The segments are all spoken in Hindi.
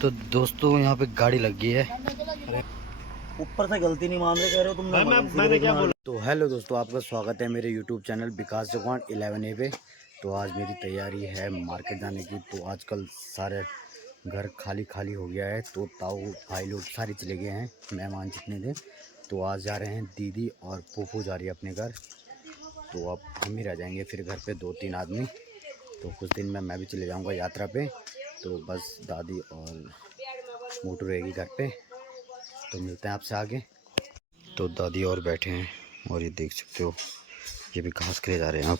तो दोस्तों यहाँ पे गाड़ी लग गई है, ऊपर से गलती नहीं मान रहे, कह रहे हो तुमने। मैंने क्या बोला। तो हेलो दोस्तों, आपका स्वागत है मेरे यूट्यूब चैनल विकास चौहान 11A पे। तो आज मेरी तैयारी है मार्केट जाने की। तो आजकल सारे घर खाली खाली हो गया है, तो ताऊ भाई लोग सारे चले गए हैं, मेहमान जितने थे। तो आज जा रहे हैं दीदी और फूफू जा रही है अपने घर। तो अब हम ही रह जाएंगे फिर घर पे 2-3 आदमी। तो कुछ दिन में मैं भी चले जाऊंगा यात्रा पे। तो बस दादी और मोटू रहेगी घर पे। तो मिलते हैं आपसे आगे। तो दादी और बैठे हैं और ये देख सकते हो, ये भी घास के लिए जा रहे हैं। आप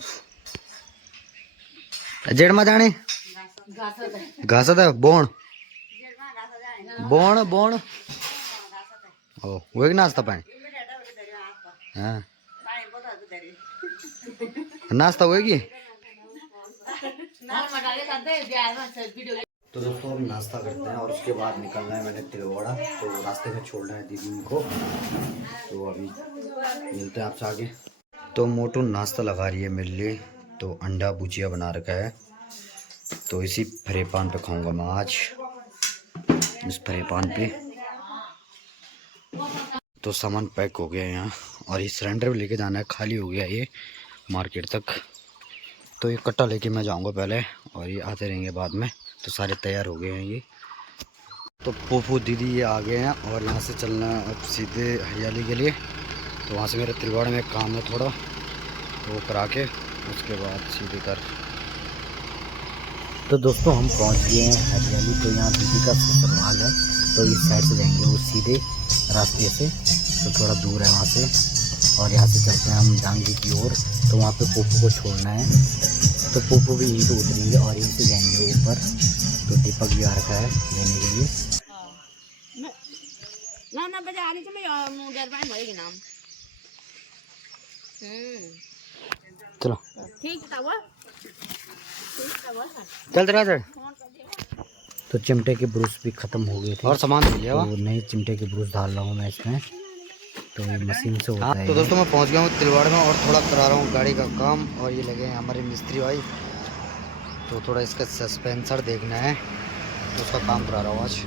जेड़ मा जाने घास है बोण बोण बोण ओ वो एक नाश्ता पाए। हाँ नाश्ता होएगी। तो दोस्तों हम नाश्ता करते हैं और उसके बाद निकलना है मैंने तिलवाड़ा। तो रास्ते में छोड़ना है दीदी को। तो अभी मिलते हैं आपसे आगे। तो मोटू नाश्ता लगा रही है मेरे लिए। तो अंडा भुजिया बना रखा है, तो इसी फ्रे पान पे खाऊंगा मैं आज, इस फ्रे पान पे। तो सामान पैक हो गया है यहाँ, और ये सिलेंडर भी लेके जाना है, खाली हो गया ये मार्केट तक। तो ये कट्टा लेके मैं जाऊंगा पहले, और ये आते रहेंगे बाद में। तो सारे तैयार हो गए हैं ये। तो फूफू दीदी ये आ गए हैं, और यहाँ से चलना है अब सीधे हरियाली के लिए। तो वहाँ से मेरे तिलवाड़ा में काम है थोड़ा, तो वो करा के उसके बाद सीधे कर। तो दोस्तों हम पहुँच गए हैं हरियाली। तो यहाँ दीदी का ससुराल है, तो इस साइड से जाएंगे वो सीधे रास्ते से। तो थोड़ा दूर है वहाँ से, और यहाँ से चलते हैं हम डांगी की ओर। तो वहाँ पे पोपू को छोड़ना है, तो पोपू भी यहीं पे उतरेंगे और यहीं से जाएंगे ऊपर। तो दीपक भी आ रखा है लेने के लिए। ना बजा नहीं तो मैं मरेगी नाम। चलो ठीक था वो चलते रहा सर। तो चिमटे के ब्रूस भी ख़त्म हो गए थे, और सामान मिल गया। तो नए चिमटे के ब्रूस डाल रहा हूँ मैं इसमें। तो ये मशीन से होता है। तो दोस्तों मैं पहुँच गया हूँ तिलवाड़ में, और थोड़ा करा रहा हूँ गाड़ी का काम। और ये लगे हैं हमारे मिस्त्री भाई। तो थोड़ा इसका सस्पेंसर देखना है, तो उसका काम करा रहा हूँ आज।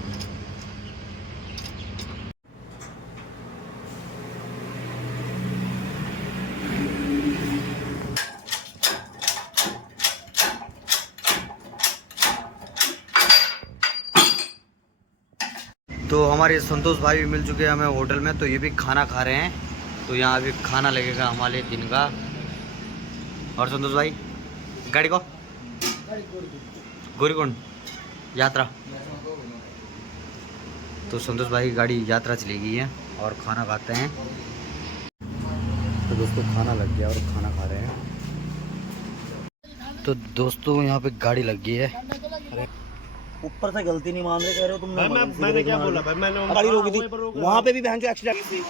तो हमारे संतोष भाई भी मिल चुके हैं हमें होटल में। तो ये भी खाना खा रहे हैं। तो यहाँ अभी खाना लगेगा हमारे दिन का। और संतोष भाई गाड़ी को गौरीकुंड यात्रा। तो संतोष भाई की गाड़ी यात्रा चली गई है, और खाना खाते हैं। तो दोस्तों खाना लग गया और खाना खा रहे हैं। तो दोस्तों यहाँ पे गाड़ी लग गई है। ऊपर से गलती नहीं मान रहे, कह रहे हो तुमने। मैंने क्या बोला भाई, मैंने गाड़ी रोकी थी, वहाँ पे भी बहन जो एक्सीडेंट थी।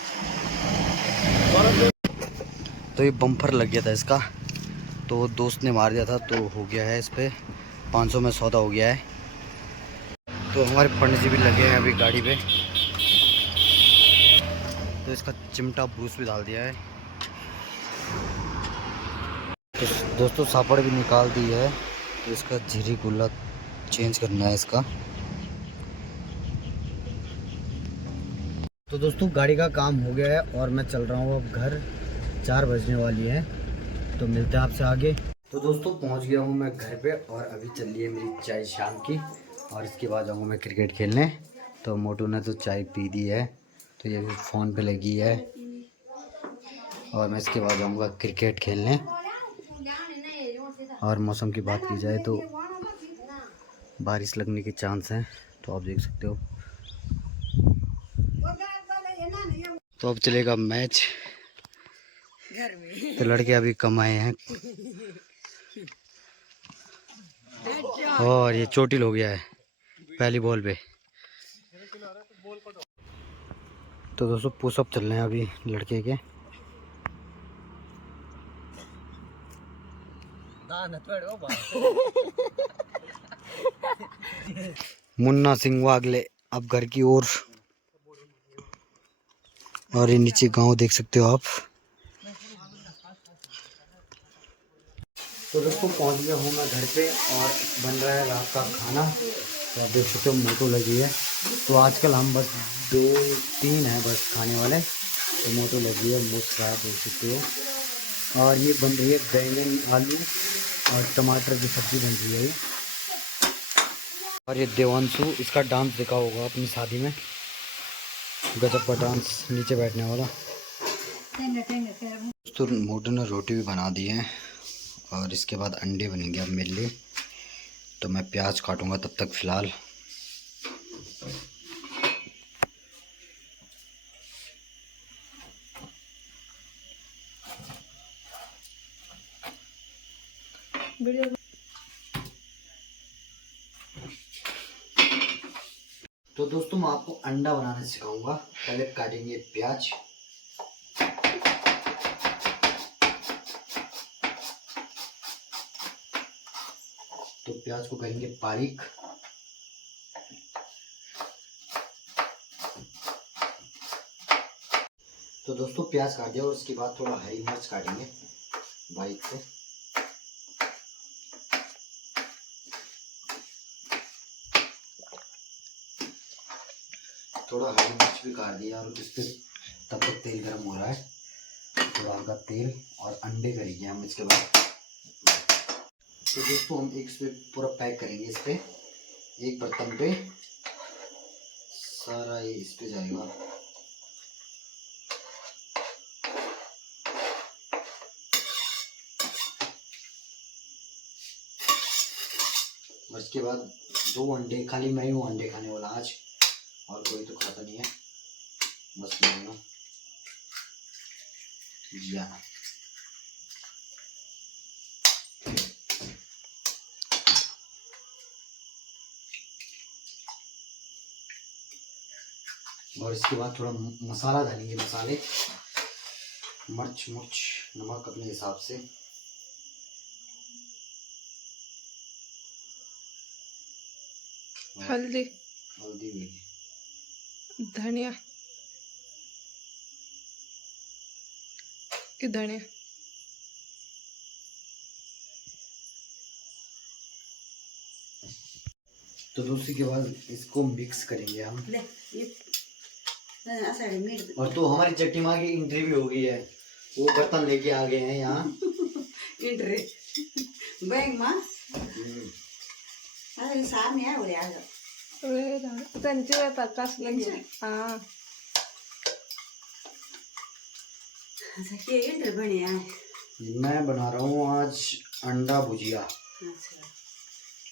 तो ये बम्पर लग गया था इसका, तो दोस्त ने मार दिया था। तो हो गया है इस पे 500 में सौदा हो गया है। तो हमारे पंडित जी भी लगे हैं अभी गाड़ी पे। तो इसका चिमटा ब्रूस भी डाल दिया है। तो दोस्तों सापड़ भी निकाल दी है। तो इसका झिरी गुल्ला चेंज करना है इसका। तो दोस्तों गाड़ी का काम हो गया है, और मैं चल रहा हूँ अब घर। 4 बजने वाली है। तो मिलते हैं आपसे आगे। तो दोस्तों पहुँच गया हूँ मैं घर पे, और अभी चल रही है मेरी चाय शाम की। और इसके बाद जाऊँगा मैं क्रिकेट खेलने। तो मोटू ने तो चाय पी दी है, तो ये भी फ़ोन पे लगी है। और मैं इसके बाद जाऊँगा क्रिकेट खेलने। और मौसम की बात की जाए तो बारिश लगने के चांस हैं, तो आप देख सकते हो। तो अब चलेगा मैच। तो लड़के अभी कम आए हैं, और ये चोटिल हो गया है पहली बॉल पे। तो दोस्तों पुशअप चल रहे हैं अभी लड़के के। मुन्ना सिंह वागले अब घर की ओर। और ये नीचे गांव देख सकते हो आप। तो दोस्तों पहुंच गया हूँ मैं घर पे, और बन रहा है रात का खाना। तो आप देख सकते हो मोटो लगी है। तो आजकल हम बस 2-3 हैं बस खाने वाले, तो मोटो लगी है मुझ रहा देख सकते हो। और ये बन रही है बैंगन आलू और टमाटर की सब्ज़ी बन रही है ये। और ये देवांशु, इसका डांस देखा होगा अपनी शादी में, गजब का डांस नीचे बैठने वाला। तो मोटो ने रोटी भी बना दी है और इसके बाद अंडे बनेंगे अब मेरे लिए। तो मैं प्याज काटूंगा तब तक फ़िलहाल। तो दोस्तों मैं आपको अंडा बनाना सिखाऊंगा। पहले काटेंगे प्याज, तो प्याज को करेंगे बारीक। तो दोस्तों प्याज काट दिया और उसके बाद थोड़ा हरी मिर्च काटेंगे बारीक से। थोड़ा हरी मिर्च भी काट दिया और इस पर तब तक तेल गर्म हो रहा है। थोड़ा हल्का तेल और अंडे करेंगे हम इसके बाद। तो दोस्तों हम एक पे पूरा पैक करेंगे, इस पे एक बर्तन पे सारा ये इस पे जाएगा। और इसके बाद 2 अंडे, खाली मैं ही हूँ अंडे खाने वाला आज, और कोई तो खाता नहीं है, बस मैं हूँ। या और इसके बाद थोड़ा मसाला डालेंगे, मसाले मिर्च नमक अपने हिसाब से। हल्दी भी, धनिया, ये धनिया। तो दूसरी के बाद इसको मिक्स करेंगे हम। और तो हमारी चट्टी माँ की एंट्री भी हो गई है, वो बर्तन लेके आ गए हैं यहाँ। एंट्री बैंक माँ अरे साहब नहीं आया बोले आ जाओ त्यांची वेळ प्रकाश लगे। हाँ अच्छा क्या एंट्री बने है। मैं बना रहा हूँ आज अंडा भुजिया। अच्छा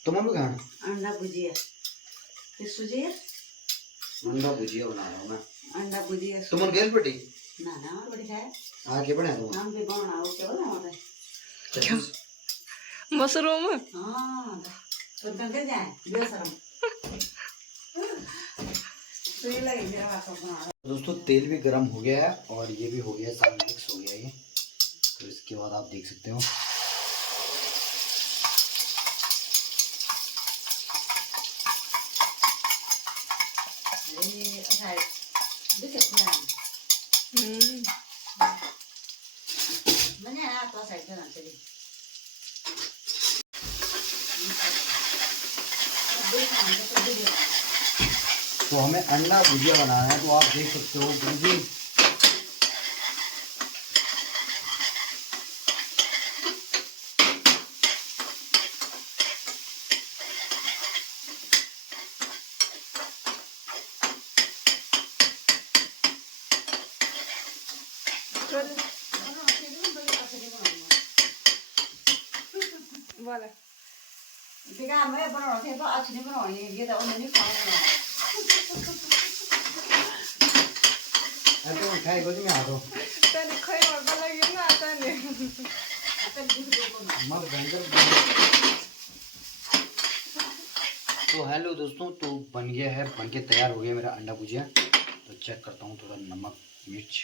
तो मम्मी कहाँ? अंडा भुजिया किस सुजिया अंडा भुजिया बना रहा हूँ मैं। अंडा भुजिया तुम गैस बेटी ना ना और बड़ी है आगे बढ़े तुम। हम भी बनाओ क्या बोला हमारे क्या मशरूम। हाँ तो दंगे जाए बेशरम तो ये लगे मेरा हाथ बना। दोस्तों तेल भी गर्म हो गया है और ये भी हो गया, सब मिक्स हो गया ये। तो इसके बाद आप देख सकते हो अरे अच्छा देखे खुला मैंने आप तो साइड करना चली तो हमें अंडा भुजिया बनाना है। तो आप देख सकते हो गुरुजी बोला बिना मैं बनाना थे तो अच्छी नहीं बनानी ये तो उन्होंने खाना तो खाई गोदी में आ दो त्याने खैर लगे ना त्याने मग भयंकर। तो हेलो दोस्तों, तो बन गया है, बन के तैयार हो गया मेरा अंडा भुजिया। तो चेक करता हूँ, थोड़ा नमक मिर्च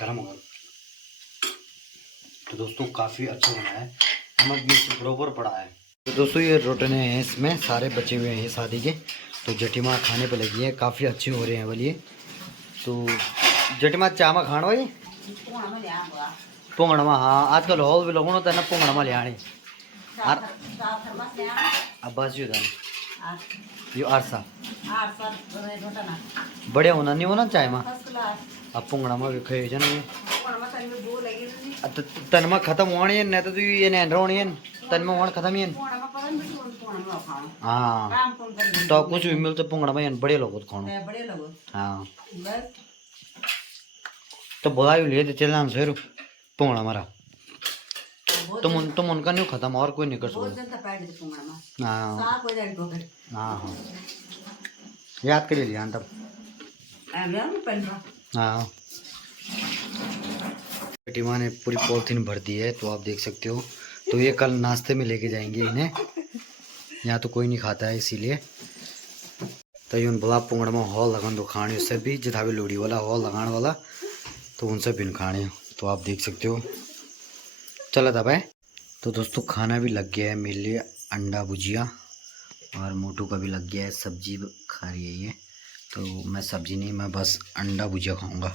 गरम होगा। तो दोस्तों काफ़ी अच्छा बना है, नमक मिर्च बरोबर पड़ा है। तो दोस्तों ये रोटने हैं, इसमें सारे बचे हुए हैं शादी के। तो जटिमा खाने पे लगी है, काफ़ी अच्छे हो रहे हैं बोलिए। तो जटिमा चामा खाण भाई पोंगड़मा, हाँ आजकल हॉल भी लोगों ने पुंगड़मा लिया साफ थर्मस ले आना अब्बास जी दान आ यो आरसा 8 7 बजे घंटा ना बढ़िया होना नहीं होना चाय में फर्स्ट क्लास अब पुंगड़ा में भी खाए जन कोण मत में बो लगी थी तन में खत्म होनी है नहीं तो तू ये नहीं रोनी है तन में होना खत्म ही है कोण में पता नहीं कोण में खाना हाँ काम कौन कर तो कुछ भी मिलते पुंगड़ा में बड़े लोग खाओ मैं बड़े लगो हाँ बस तो बोला भी लिए तो चलना सर पुंगड़ा मारा बहुत तुम उनका नहीं खत्म और कोई नहीं कर बहुत सकता दिन तक बैठ थे कोण में हाँ साफ हो जाएगा तो फिर हाँ हाँ याद कर लिया तब मैं हम पहनवा हाँ बेटी माँ ने पूरी पॉलिथीन भर दी है तो आप देख सकते हो। तो ये कल नाश्ते में लेके जाएंगे इन्हें, यहाँ तो कोई नहीं खाता है इसीलिए। तो यून बोला पुंगड़ में हॉल लगन दो खाने उससे भी जितना भी लोड़ी वाला हॉल लगाने वाला तो उनसे भी खाने। तो आप देख सकते हो चला था भाई। तो दोस्तों खाना भी लग गया है मेरे लिए, अंडा भुजिया, और मोटू का भी लग गया है सब्जी खा रही है ये। तो मैं सब्जी नहीं, मैं बस अंडा भुजिया खाऊंगा।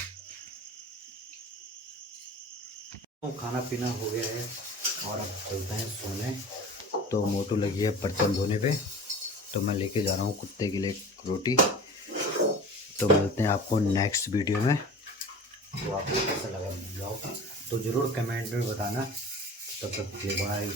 तो खाना पीना हो गया है और अब चलते हैं सोने। तो मोटू लगी है बर्तन धोने पे, तो मैं लेके जा रहा हूँ कुत्ते के लिए रोटी। तो मिलते हैं आपको नेक्स्ट वीडियो में। तो आपको कैसा लगा वीडियो तो ज़रूर कमेंट में बताना। तब तक बाय।